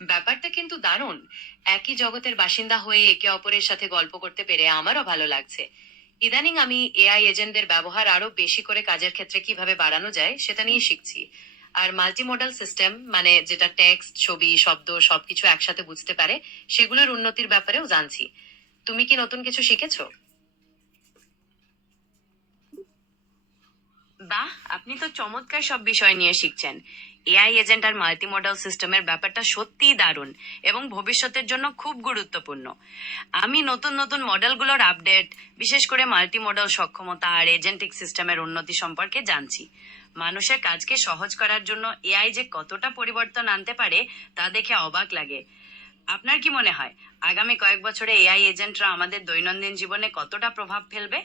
ব্যাপারটা কিন্তু দারুণ। একই জগতের বাসিন্দা হয়ে একে অপরের সাথে গল্প করতে পেরে আমারও ভালো লাগছে। ইদানিং আমি এআই এজেন্টদের ব্যবহার আরো বেশি করে কাজের ক্ষেত্রে কিভাবে বাড়ানো যায় সেটা নিয়ে শিখছি। আর মাল্টিমোডাল সিস্টেম, মানে যেটা টেক্সট, ছবি, শব্দ সবকিছু একসাথে বুঝতে পারে, সেগুলোর উন্নতির ব্যাপারেও জানছি। তুমি কি নতুন কিছু শিখেছো? বাহ, আপনি তো চমৎকার সব বিষয় নিয়ে শিখছেন। এআই এজেন্ট আর মাল্টিমডাল সিস্টেমের ব্যাপারটা সত্যিই দারুণ এবং ভবিষ্যতের জন্য খুব গুরুত্বপূর্ণ। আমি নতুন নতুন মডেলগুলোর আপডেট, বিশেষ করে মাল্টিমডাল সক্ষমতা আর এজেন্টিক সিস্টেমের উন্নতি সম্পর্কে জানছি। মানুষের কাজকে সহজ করার জন্য এআই যে কতটা পরিবর্তন আনতে পারে তা দেখে অবাক লাগে। আপনার কি মনে হয় আগামী কয়েক বছরে এআই এজেন্টরা আমাদের দৈনন্দিন জীবনে কতটা প্রভাব ফেলবে?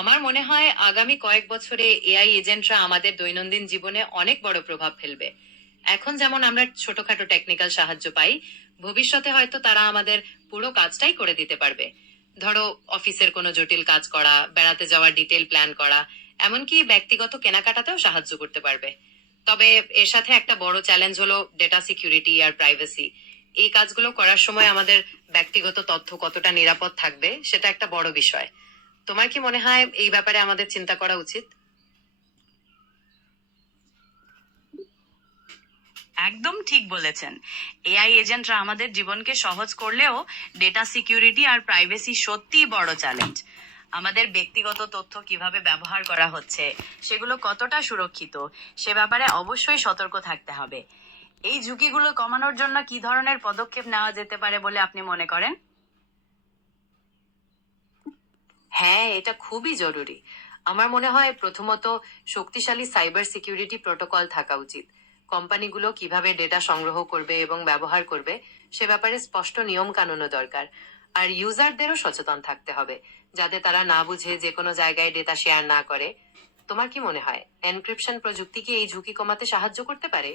আমার মনে হয় আগামী কয়েক বছরে এআই এজেন্টরা আমাদের দৈনন্দিন জীবনে অনেক বড় প্রভাব ফেলবে। এখন যেমন আমরা ছোটখাটো টেকনিক্যাল সাহায্য পাই, ভবিষ্যতে হয়তো তারা আমাদের পুরো কাজটাই করে দিতে পারবে। ধরো, অফিসের কোনো জটিল কাজ করা, বেড়াতে যাওয়ার ডিটেল প্ল্যান করা, এমনকি ব্যক্তিগত কেনাকাটাতেও সাহায্য করতে পারবে। তবে এর সাথে একটা বড় চ্যালেঞ্জ হলো ডেটা সিকিউরিটি আর প্রাইভেসি। এই কাজগুলো করার সময় আমাদের ব্যক্তিগত তথ্য কতটা নিরাপদ থাকবে সেটা একটা বড় বিষয়। তোমার কি মনে হয় এই ব্যাপারে আমাদের চিন্তা করা উচিত? একদম ঠিক বলেছেন। এআই এজেন্টরা আমাদের জীবনকে সহজ করলেও ডেটা সিকিউরিটি আর প্রাইভেসি সত্যিই বড় চ্যালেঞ্জ। আমাদের ব্যক্তিগত তথ্য কিভাবে ব্যবহার করা হচ্ছে, সেগুলো কতটা সুরক্ষিত, সে ব্যাপারে অবশ্যই সতর্ক থাকতে হবে। এই ঝুঁকিগুলো কমানোর জন্য কি ধরনের পদক্ষেপ নেওয়া যেতে পারে বলে আপনি মনে করেন? হ্যাঁ, এটা খুবই জরুরি। আমার মনে হয় প্রথমত শক্তিশালী সাইবার সিকিউরিটি প্রোটোকল থাকা উচিত। কোম্পানিগুলো কিভাবে ডেটা সংগ্রহ করবে এবং ব্যবহার করবে সে ব্যাপারে স্পষ্ট নিয়ম কানুনও দরকার। আর ইউজারদেরও সচেতন থাকতে হবে, যাতে তারা না বুঝে যে কোনো জায়গায় ডেটা শেয়ার না করে। তোমার কি মনে হয় এনক্রিপশন প্রযুক্তি কি এই ঝুঁকি কমাতে সাহায্য করতে পারে?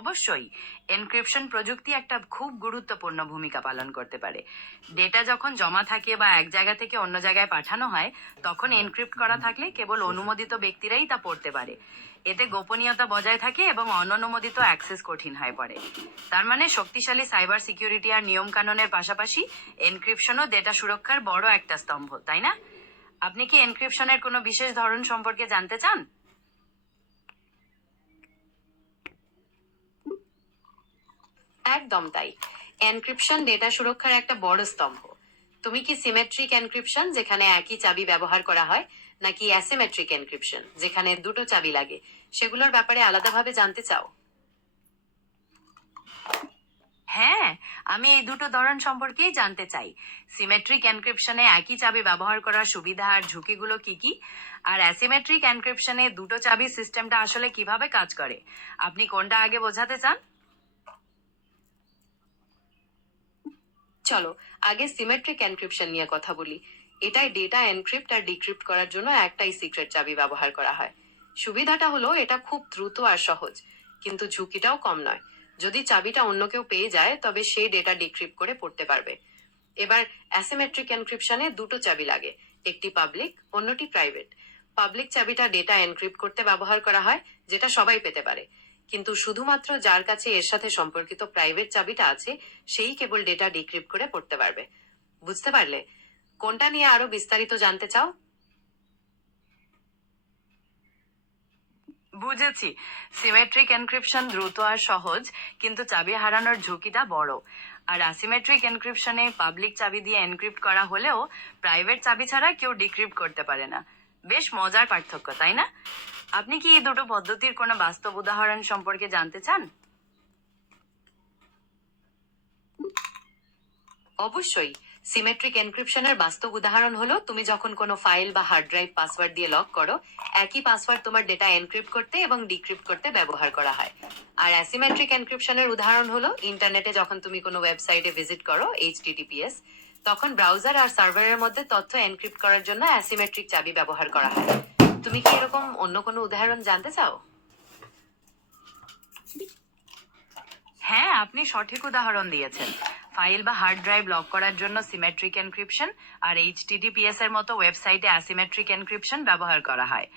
অবশ্যই। এনক্রিপশন প্রযুক্তি একটা খুব গুরুত্বপূর্ণ ভূমিকা পালন করতে পারে। ডেটা যখন জমা থাকে বা এক জায়গা থেকে অন্য জায়গায় পাঠানো হয়, তখন এনক্রিপ্ট করা থাকলে কেবল অনুমোদিত ব্যক্তিরাই তা পড়তে পারে। এতে গোপনীয়তা বজায় থাকে এবং অননুমোদিত অ্যাক্সেস কঠিন হয়ে পড়ে। তার মানে শক্তিশালী সাইবার সিকিউরিটি আর নিয়ম কানুনের পাশাপাশি এনক্রিপশনও ডেটা সুরক্ষার বড় একটা স্তম্ভ, তাই না? আপনি কি এনক্রিপশনের কোনো বিশেষ ধরন সম্পর্কে জানতে চান? একদম তাই। এনক্রিপশন ডেটা সুরক্ষার একটা বড় স্তম্ভ। তুমি কি সিমেট্রিক এনক্রিপশন, যেখানে একই চাবি ব্যবহার করা হয়, নাকি অ্যাসিমেট্রিক এনক্রিপশন, যেখানে দুটো চাবি লাগে, সেগুলোর ব্যাপারে আলাদাভাবে জানতে চাও? হ্যাঁ, আমি এই দুটো ধরন সম্পর্কেই জানতে চাই। সিমেট্রিক এনক্রিপশনে একই চাবি ব্যবহার করার সুবিধা আর ঝুঁকিগুলো কি কি, আর অ্যাসিমেট্রিক এনক্রিপশনে দুটো চাবি সিস্টেমটা আসলে কিভাবে কাজ করে। আপনি কোনটা আগে বোঝাতে চান? চলো আগে সিমেট্রিক এনক্রিপশন নিয়ে কথা বলি। এটাই ডেটা এনক্রিপ্ট আর ডিক্রিপ্ট করার জন্য একটাই সিক্রেট চাবি ব্যবহার করা হয়। সুবিধাটা হলো এটা খুব দ্রুত আর সহজ, কিন্তু ঝুঁকিটাও কম নয়। যদি চাবিটা অন্য কেউ পেয়ে যায় তবে সেই ডেটা ডিক্রিপ্ট করে পড়তে পারবে। এবার অ্যাসিমেট্রিক এনক্রিপশনে দুটো চাবি লাগে, একটি পাবলিক, অন্যটি প্রাইভেট। পাবলিক চাবিটা ডেটা এনক্রিপ্ট করতে ব্যবহার করা হয়, যেটা সবাই পেতে পারে। কিন্তু শুধুমাত্র যার কাছে এর সাথে সম্পর্কিত প্রাইভেট চাবিটা আছে, সেই কেবল ডেটা ডিক্রিপ্ট করে পড়তে পারবে। বুঝতে পারলে? কোনটা নিয়ে আরো বিস্তারিত জানতে চাও? বুঝেছি। সিমেট্রিক এনক্রিপশন দ্রুত আর সহজ, কিন্তু চাবি হারানোর ঝুঁকিটা বড়। আর অ্যাসিমেট্রিক এনক্রিপশনে পাবলিক চাবি দিয়ে এনক্রিপ্ট করা হলেও প্রাইভেট চাবি ছাড়া কেউ ডিক্রিপ্ট করতে পারে না। বেশ মজার পার্থক্য, তাই না? আপনি কি এই দুটো পদ্ধতির কোনো বাস্তব উদাহরণ সম্পর্কে জানতে চান? অবশ্যই। সিমেট্রিক এনক্রিপশনের বাস্তব উদাহরণ হলো তুমি যখন কোনো ফাইল বা হার্ড ড্রাইভ পাসওয়ার্ড দিয়ে লক করো, একই পাসওয়ার্ড তোমার ডেটা এনক্রিপ্ট করতে এবং ডিক্রিপ্ট করতে ব্যবহার করা হয়। আর অ্যাসিমেট্রিক এনক্রিপশনের উদাহরণ হলো ইন্টারনেটে যখন তুমি কোনো ওয়েবসাইটে ভিজিট করো, এইচটিটিপিএস, তখন ব্রাউজার আর সার্ভারের মধ্যে তথ্য এনক্রিপ্ট করার জন্য অ্যাসিমেট্রিক চাবি ব্যবহার করা হয়। তুমি কি এরকম অন্য কোনো উদাহরণ জানতে চাও? হ্যাঁ, আপনি সঠিক উদাহরণ দিয়েছেন। ফাইল বা হার্ড ড্রাইভ লক করার জন্য সিমেট্রিক এনক্রিপশন আর এইচটিটিপিএস এর মতো ওয়েবসাইটে অ্যাসিমেট্রিক এনক্রিপশন ব্যবহার করা হয়।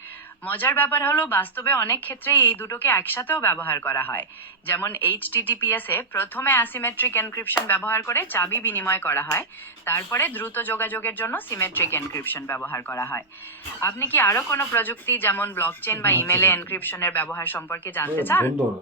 মজার ব্যাপার হলো বাস্তবে অনেক ক্ষেত্রেই এই দুটোকে একসাথেও ব্যবহার করা হয়। যেমন এইচটিটিপিএস এ প্রথমে অ্যাসিমেট্রিক এনক্রিপশন ব্যবহার করে চাবি বিনিময় করা হয়, তারপরে দ্রুত যোগাযোগের জন্য সিমেট্রিক এনক্রিপশন ব্যবহার করা হয়। আপনি কি আরো কোনো প্রযুক্তি যেমন ব্লকচেন বা ইমেলে এনক্রিপশনের ব্যবহার সম্পর্কে জানতে চান? ধন্যবাদ।